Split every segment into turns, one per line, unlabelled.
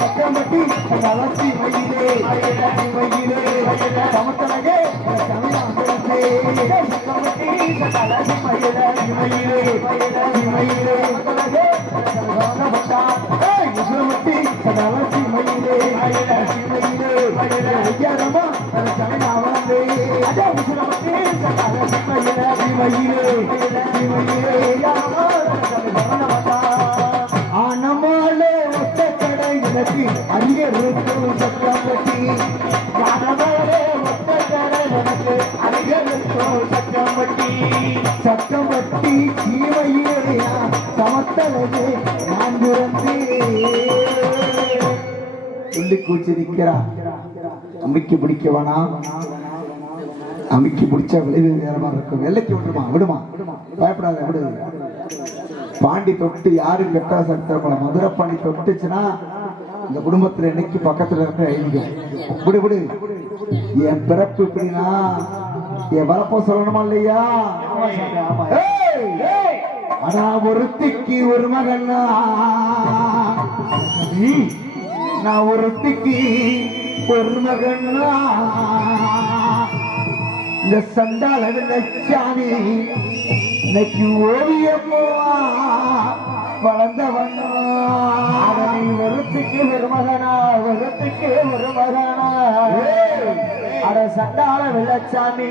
சக்கம்பட்டி வளர்ச்சி மயிலே மயிலே சமத்தனகே தமிழ் வளர்ச்சி மயிலே மயிலே மயிலே சமத்தனகே வளர்ச்சி மயிலே மயிலே மயிலே கடை அங்கே இருக்கும் சக்கம்பட்டி ஆனமாலே ஒத்த கடை எனக்கு அங்கே இருக்கும் சக்கம்பட்டி நான் பிறந்து சொல்லி கூச்சி நிக்கிறா. அம்பிக்கு பிடிக்க வேணாம் அம்பிக்கு பிடிச்சா விளைவு நேரமா இருக்கும். வெள்ளைக்கு விட்டுமா விடுமா? பயப்படாத விடு. பாண்டி தொட்டு யாரும் கெட்டா சட்டப்பட மதுரை பாண்டி தொட்டுச்சுன்னா இந்த குடும்பத்துல என்னைக்கு பக்கத்துல இருக்க ஐந்து விடு விடு. என் பிறப்பு இப்படின்னா என் வரப்போ சொல்லணுமா இல்லையா? ஆனா ஒருத்திக்கு ஒரு மகனா நான் ஒருத்திக்கு ஒரு மகனா இந்த சண்டால சாமி இன்னைக்கு ஓவியமோ ஒருத்துக்கு ஒரு மகனா ஒருத்துக்கு ஒரு மகனா அட சண்டால வெள்ளச்சாமி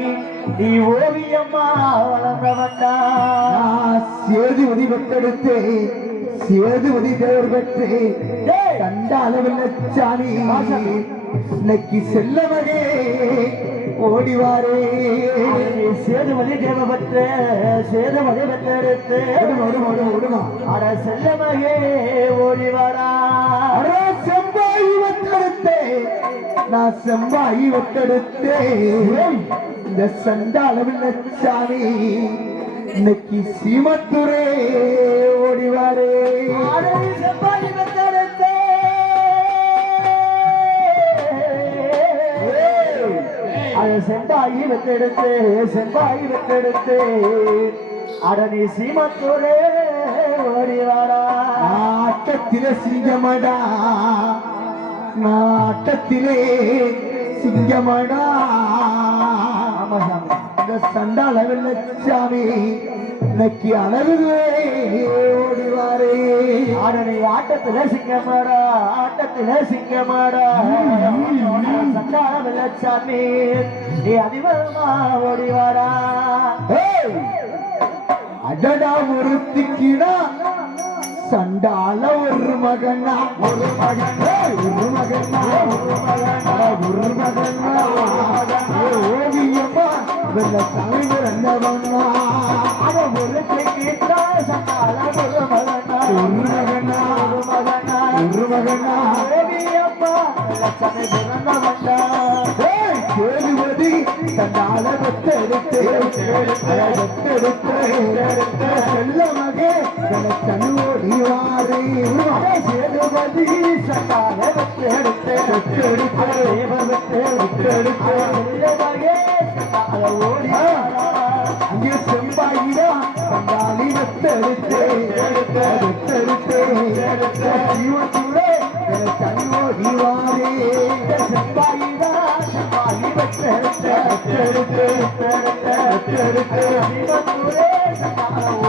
நீ ஓவியம்மா வளர்ந்தவன்டா. சேதுபதி பெற்றெடுத்து சேதுபதி தேவர் பெற்று சண்டால வெள்ளச்சாமி இன்னைக்கு செல்லவகே ஓடிவாரே. சேதுமதி தேவபற்ற சேதுமதி பெற்றெடுத்து. அட செல்லமகே ஓடிவாரா? நான் செம்பாயி வெற்றெடுத்தே இந்த சண்டாளவில் சாமி இன்னைக்கு சீமத்துரே ஓடிவாரே. செம்பாயி அது செம்பாயி வெத்தெடுத்து செம்பாயி வெத்தெடுத்து அடனி சீமத்தூரே ஓடிவாரா. ஆட்டத்திலே சிங்கமடா. நாட்டத்திலே சிங்கமடா. இந்த சண்டாள வெள்ளச்சாமி இன்னைக்கு அளவிலே ஓடிவாரே. ஆடனை ஆட்டத்திலே சிங்கமாடா ஆட்டத்திலே சிங்கமாடா. சண்டாள வெள்ளச்சாமி நீ அதிபரமா ஓடிவாரா. அடடா ஒருத்திக்கிடா சண்டால ஒரு மகனா ஒரு மகனா ஒரு மகனா ஒரு மகனா ஒரு மகனா ஓவியமா வெள்ள தலைவர் என்னவனா அட ஒருத்திக்கிடா சண்டால ஒரு மகனா ஒரு மகனா ஒரு மகனா ஒரு மகனா. ஓவியமா வெள்ள தலைவர் என்னவனா கேளுவதி தன்னால வெத்தெடுத்து வெத்தெடுத்து அங்கே செம்பாயிடா பங்காளி வெத்தெடுத்து வெத்தெடுத்து ஜீவத்தூரே தனுவோடி வாரே செம்பாயிடா செம்பாயி வெத்தெடுத்து வெத்தெடுத்து வெத்தெடுத்து ஜீவத்தூரே சட்டால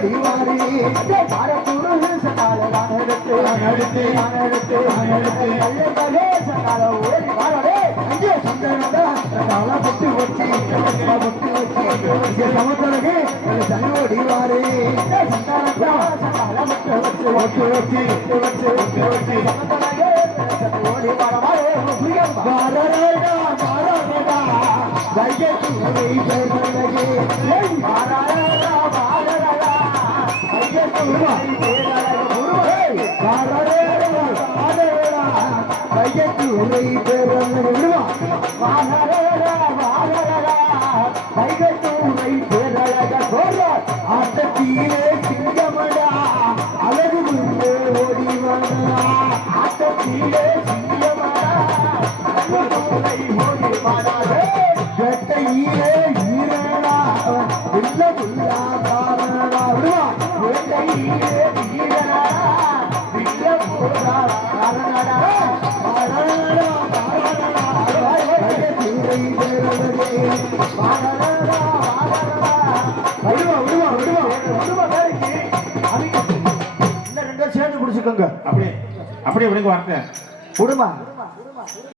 அடி மாறி மரத்துருள் சகால உரை பெறும் கைகட்டு உரை பேரழக சோழ ஆட்டத்திலே
சின்ன அப்படி அப்படிங்க வார்த்தை.
குடும்பம்